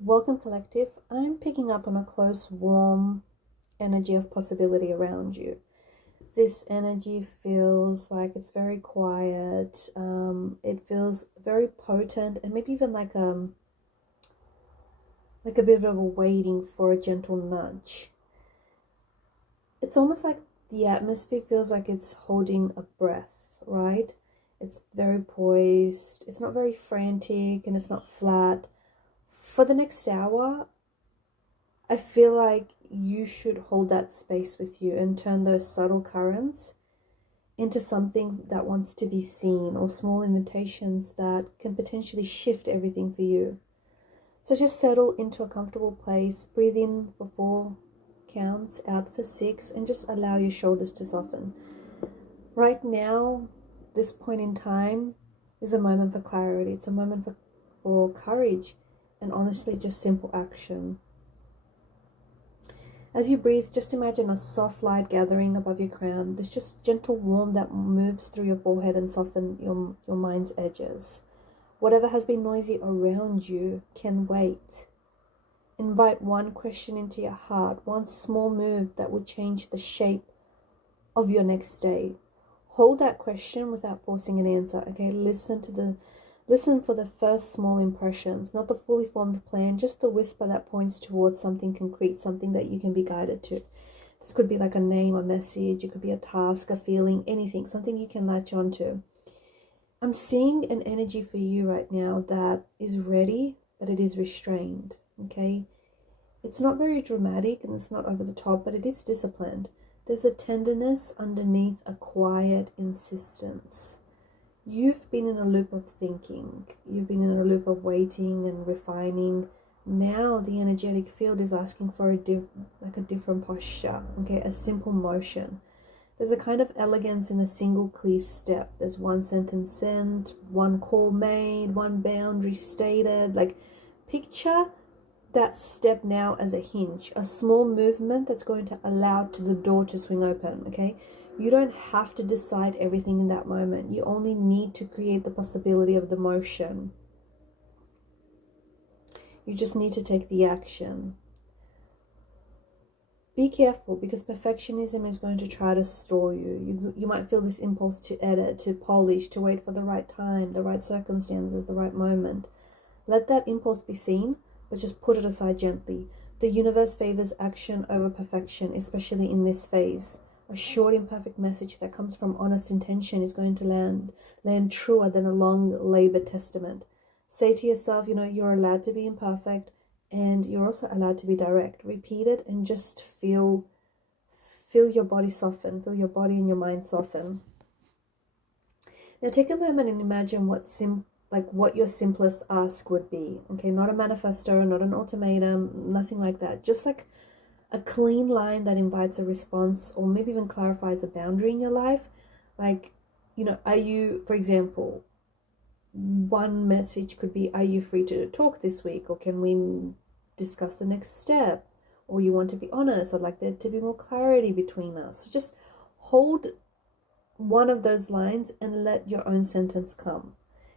Welcome, collective. I'm picking up on a close, warm energy of possibility around you. This energy feels like it's very quiet. It feels very potent, and maybe even like a bit of a waiting for a gentle nudge. It's almost like the atmosphere feels like it's holding a breath, right? It's very poised. It's not very frantic, and it's not flat. For the next hour, I feel like you should hold that space with you and turn those subtle currents into something that wants to be seen, or small invitations that can potentially shift everything for you. So just settle into a comfortable place, breathe in for 4 counts, out for 6, and just allow your shoulders to soften. Right now, this point in time is a moment for clarity. It's a moment for courage and honestly just simple action. As you breathe, just imagine a soft light gathering above your crown. This just gentle warmth that moves through your forehead and softens your mind's edges. Whatever has been noisy around you can wait. Invite one question into your heart, one small move that will change the shape of your next day. Hold that question without forcing an answer. Okay, listen for the first small impressions, not the fully formed plan, just the whisper that points towards something concrete, something that you can be guided to. This could be like a name, a message, it could be a task, a feeling, anything, something you can latch onto. I'm seeing an energy for you right now that is ready, but it is restrained, okay? It's not very dramatic and it's not over the top, but it is disciplined. There's a tenderness underneath a quiet insistence. You've been in a loop of thinking. You've been in a loop of waiting and refining. Now the energetic field is asking for a different posture, okay, a simple motion. There's a kind of elegance in a single clear step. There's one sentence sent, one call made, one boundary stated. Like, picture that step now as a hinge, a small movement that's going to allow to the door to swing open, okay? You don't have to decide everything in that moment. You only need to create the possibility of the motion. You just need to take the action. Be careful, because perfectionism is going to try to stall you. You might feel this impulse to edit, to polish, to wait for the right time, the right circumstances, the right moment. Let that impulse be seen, but just put it aside gently. The universe favors action over perfection, especially in this phase. A short, imperfect message that comes from honest intention is going to land truer than a long, labored testament. Say to yourself, you're allowed to be imperfect, and you're also allowed to be direct. Repeat it and just feel your body soften, feel your body and your mind soften. Now take a moment and imagine what your simplest ask would be. Okay, not a manifesto, not an ultimatum, nothing like that. Just like a clean line that invites a response, or maybe even clarifies a boundary in your life. Like, are you, for example, one message could be, are you free to talk this week, or can we discuss the next step, or you want to be honest, or like there to be more clarity between us. So just hold one of those lines and let your own sentence come.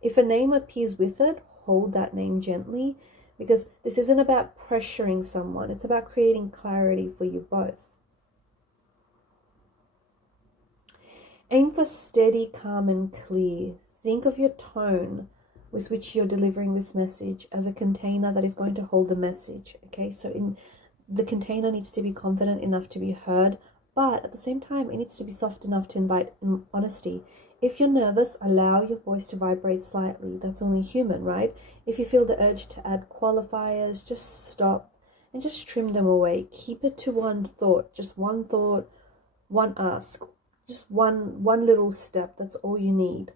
If a name appears with it, hold that name gently, because this isn't about pressuring someone. It's about creating clarity for you both. Aim for steady, calm, and clear. Think of your tone with which you're delivering this message as a container that is going to hold the message. Okay, so the container needs to be confident enough to be heard, but at the same time, it needs to be soft enough to invite honesty. If you're nervous, allow your voice to vibrate slightly. That's only human, right? If you feel the urge to add qualifiers, just stop and just trim them away. Keep it to one thought, one ask, just one little step. That's all you need.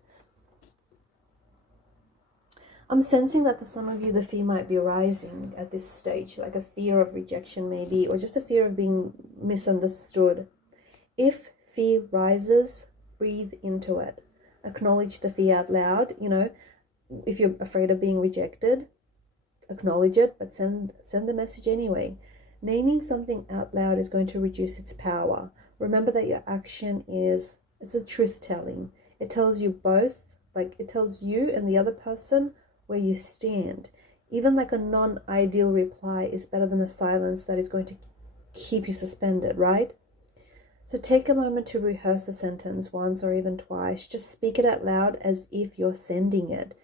I'm sensing that for some of you, the fear might be rising at this stage, like a fear of rejection maybe, or just a fear of being misunderstood. If fear rises, breathe into it. Acknowledge the fear out loud. If you're afraid of being rejected, acknowledge it, but send the message anyway. Naming something out loud is going to reduce its power. Remember that your action it's a truth telling. It tells you both, like it tells you and the other person where you stand. Even like a non-ideal reply is better than a silence that is going to keep you suspended, right? So take a moment to rehearse the sentence once or even twice. Just speak it out loud as if you're sending it.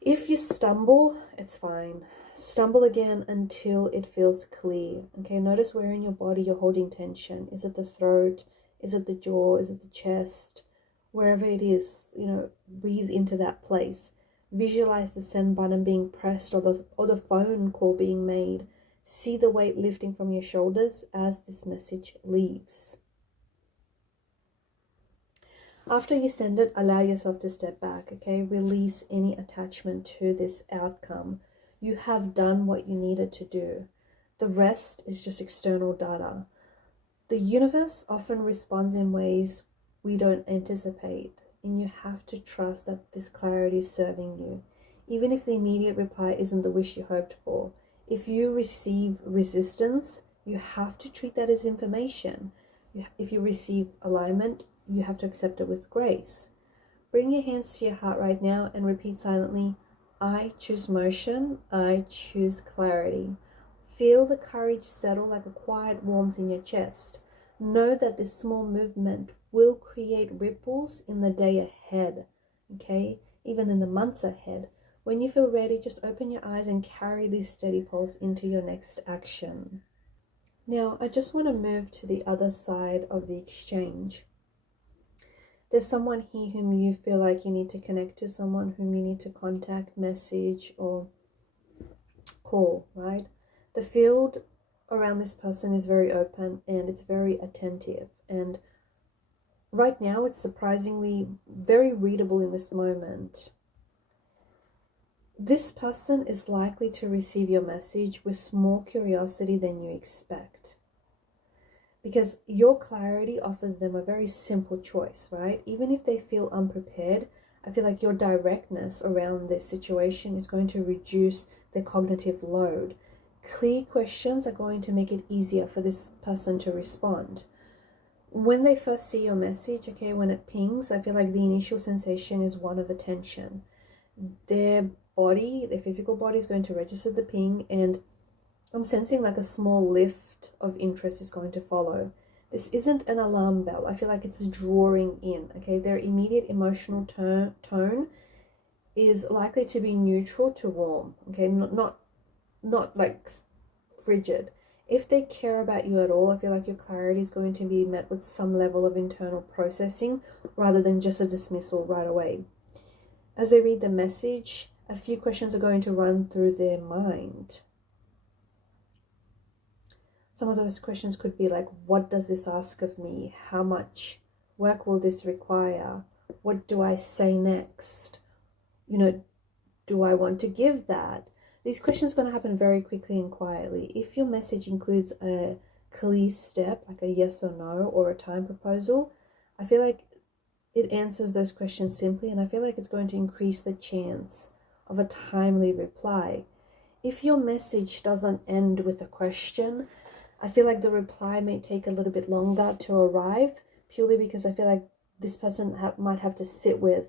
If you stumble, it's fine. Stumble again until it feels clear. Okay, notice where in your body you're holding tension. Is it the throat? Is it the jaw? Is it the chest? Wherever it is, breathe into that place. Visualize the send button being pressed or the phone call being made. See the weight lifting from your shoulders as this message leaves. After you send it, allow yourself to step back, okay? Release any attachment to this outcome. You have done what you needed to do. The rest is just external data. The universe often responds in ways we don't anticipate, and you have to trust that this clarity is serving you, even if the immediate reply isn't the wish you hoped for. If you receive resistance, you have to treat that as information. If you receive alignment, you have to accept it with grace. Bring your hands to your heart right now and repeat silently, I choose motion, I choose clarity. Feel the courage settle like a quiet warmth in your chest. Know that this small movement will create ripples in the day ahead, okay? Even in the months ahead. When you feel ready, just open your eyes and carry this steady pulse into your next action. Now, I just want to move to the other side of the exchange. There's someone here whom you feel like you need to connect to, someone whom you need to contact, message, or call, right? The field around this person is very open and it's very attentive. And right now, it's surprisingly very readable in this moment. This person is likely to receive your message with more curiosity than you expect. Because your clarity offers them a very simple choice, right? Even if they feel unprepared, I feel like your directness around this situation is going to reduce their cognitive load. Clear questions are going to make it easier for this person to respond. When they first see your message, okay, when it pings, I feel like the initial sensation is one of attention. Their body, their physical body is going to register the ping, and I'm sensing like a small lift of interest is going to follow. This isn't an alarm bell. I feel like it's drawing in, okay? Their immediate emotional tone is likely to be neutral to warm, okay? Not like frigid. If they care about you at all, I feel like your clarity is going to be met with some level of internal processing rather than just a dismissal right away. As they read the message, a few questions are going to run through their mind. Some of those questions could be like, what does this ask of me? How much work will this require? What do I say next? Do I want to give that? These questions are going to happen very quickly and quietly. If your message includes a clear step, like a yes or no, or a time proposal, I feel like it answers those questions simply, and I feel like it's going to increase the chance of a timely reply. If your message doesn't end with a question, I feel like the reply may take a little bit longer to arrive, purely because I feel like this person might have to sit with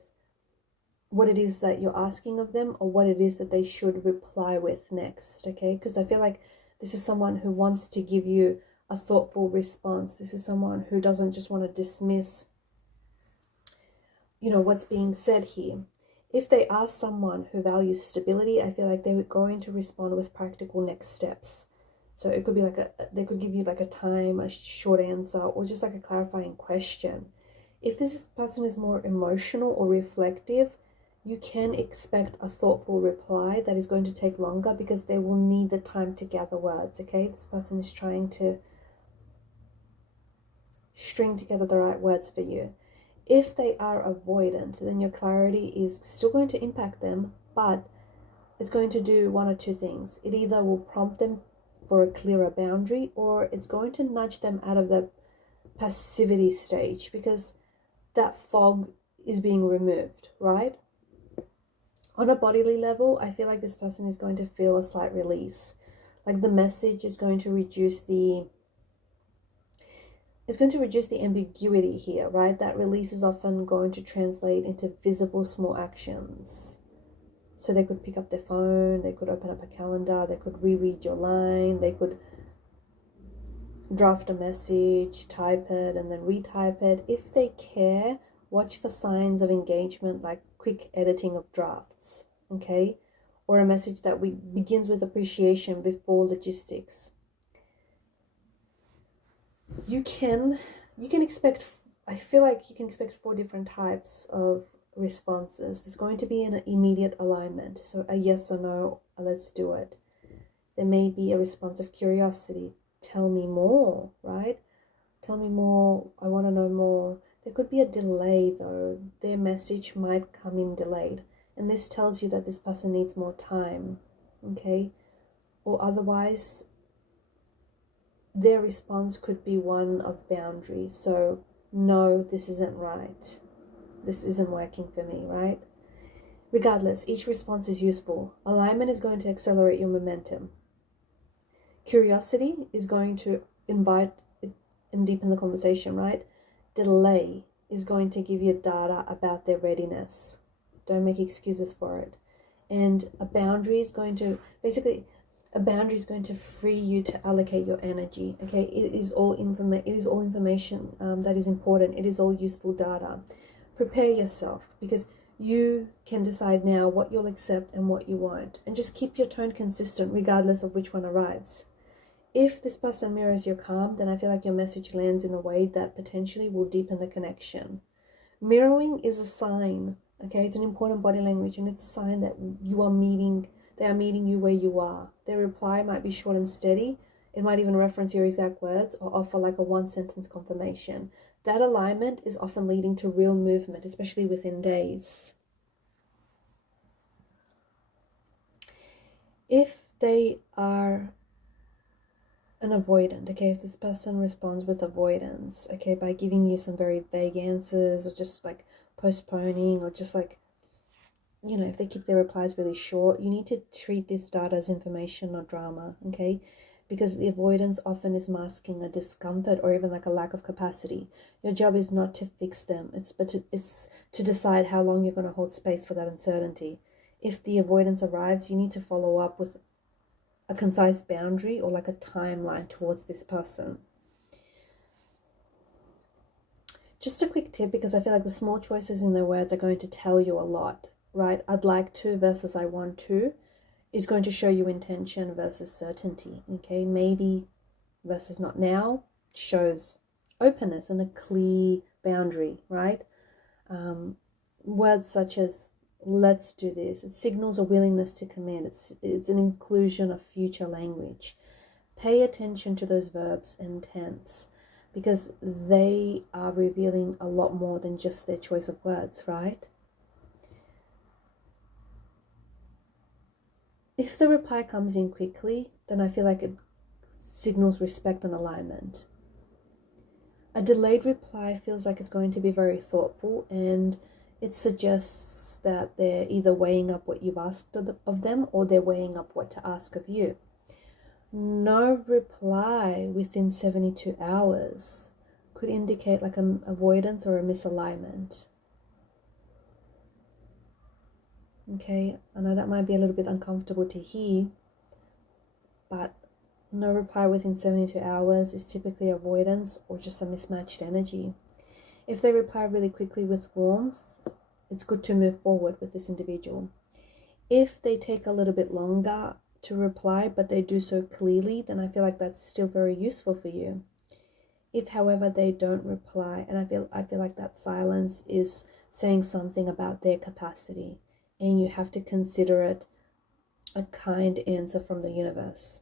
what it is that you're asking of them, or what it is that they should reply with next, okay? Because I feel like this is someone who wants to give you a thoughtful response. This is someone who doesn't just want to dismiss what's being said here. If they are someone who values stability, I feel like they're going to respond with practical next steps. So it could be like they could give you like a time, a short answer, or just like a clarifying question. If this person is more emotional or reflective, you can expect a thoughtful reply that is going to take longer because they will need the time to gather words, okay? This person is trying to string together the right words for you. If they are avoidant, then your clarity is still going to impact them, but it's going to do one or two things. It either will prompt them for a clearer boundary, or it's going to nudge them out of the passivity stage because that fog is being removed, right? On a bodily level, I feel like this person is going to feel a slight release. Like the message is going to reduce the ambiguity here, right? That release is often going to translate into visible small actions. So they could pick up their phone, they could open up a calendar, they could reread your line, they could draft a message, type it, and then retype it. If they care, watch for signs of engagement like quick editing of drafts, okay? Or a message that begins with appreciation before logistics. You can expect, I feel like you can expect 4 different types of responses. There's going to be an immediate alignment, so a yes or no, a let's do it. There may be a response of curiosity, tell me more, right? Tell me more, I want to know more. There could be a delay though. Their message might come in delayed, and this tells you that this person needs more time, okay? Or otherwise, their response could be one of boundary. So, no, this isn't right. This isn't working for me, right? Regardless, each response is useful. Alignment is going to accelerate your momentum. Curiosity is going to invite and deepen the conversation, right? Delay is going to give you data about their readiness. Don't make excuses for it. And a boundary is going to, a boundary is going to free you to allocate your energy. Okay, it is all information that is important. It is all useful data. Prepare yourself, because you can decide now what you'll accept and what you won't, and just keep your tone consistent regardless of which one arrives. If this person mirrors your calm, then I feel like your message lands in a way that potentially will deepen the connection. Mirroring is a sign, okay? It's an important body language, and it's a sign that they are meeting you where you are. Their reply might be short and steady. It might even reference your exact words or offer like a 1-sentence confirmation. That alignment is often leading to real movement, especially within days. If they are an avoidant, okay, if this person responds with avoidance, okay, by giving you some very vague answers, or just like postponing, or just like, you know, if they keep their replies really short, you need to treat this data as information, not drama, okay? Because the avoidance often is masking a discomfort or even like a lack of capacity. Your job is not to fix them, it's to decide how long you're going to hold space for that uncertainty. If the avoidance arrives, you need to follow up with a concise boundary or like a timeline towards this person. Just a quick tip, because I feel like the small choices in their words are going to tell you a lot, right? I'd like to versus I want to is going to show you intention versus certainty, okay? Maybe versus not now shows openness and a clear boundary, right? Words such as let's do this, it signals a willingness to commit. It's an inclusion of future language. Pay attention to those verbs and tense, because they are revealing a lot more than just their choice of words, right? If the reply comes in quickly, then I feel like it signals respect and alignment. A delayed reply feels like it's going to be very thoughtful, and it suggests that they're either weighing up what you've asked of them, or they're weighing up what to ask of you. No reply within 72 hours could indicate like an avoidance or a misalignment. Okay, I know that might be a little bit uncomfortable to hear, but no reply within 72 hours is typically avoidance or just a mismatched energy. If they reply really quickly with warmth, it's good to move forward with this individual. If they take a little bit longer to reply, but they do so clearly, then I feel like that's still very useful for you. If, however, they don't reply, and I feel like that silence is saying something about their capacity, and you have to consider it a kind answer from the universe.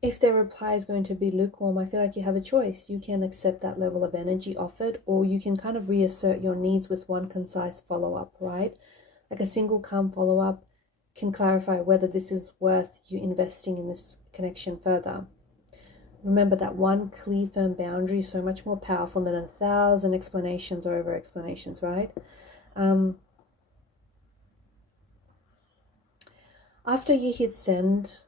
If their reply is going to be lukewarm, I feel like you have a choice. You can accept that level of energy offered, or you can kind of reassert your needs with one concise follow-up, right? Like a single calm follow-up can clarify whether this is worth you investing in this connection further. Remember that one clear, firm boundary is so much more powerful than 1,000 explanations or over explanations, right? After you hit send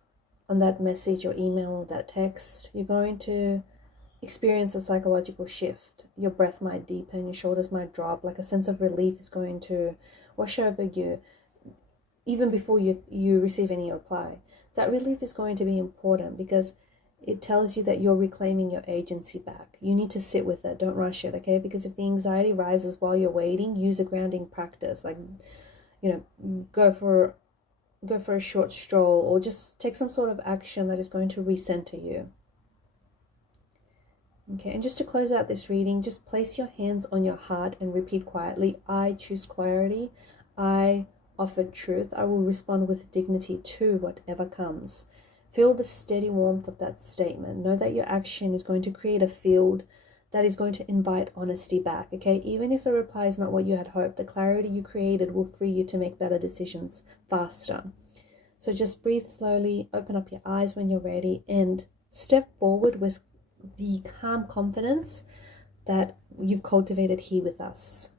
on that message or email or that text, you're going to experience a psychological shift. Your breath might deepen, your shoulders might drop, like a sense of relief is going to wash over you, even before you receive any reply. That relief is going to be important because it tells you that you're reclaiming your agency back. You need to sit with it. Don't rush it, okay? Because if the anxiety rises while you're waiting, use a grounding practice. Like, go for a short stroll, or just take some sort of action that is going to recenter you. Okay, and just to close out this reading, just place your hands on your heart and repeat quietly, I choose clarity. I offer truth. I will respond with dignity to whatever comes. Feel the steady warmth of that statement. Know that your action is going to create a field that is going to invite honesty back, okay? Even if the reply is not what you had hoped, the clarity you created will free you to make better decisions faster. So just breathe slowly, open up your eyes when you're ready, and step forward with the calm confidence that you've cultivated here with us.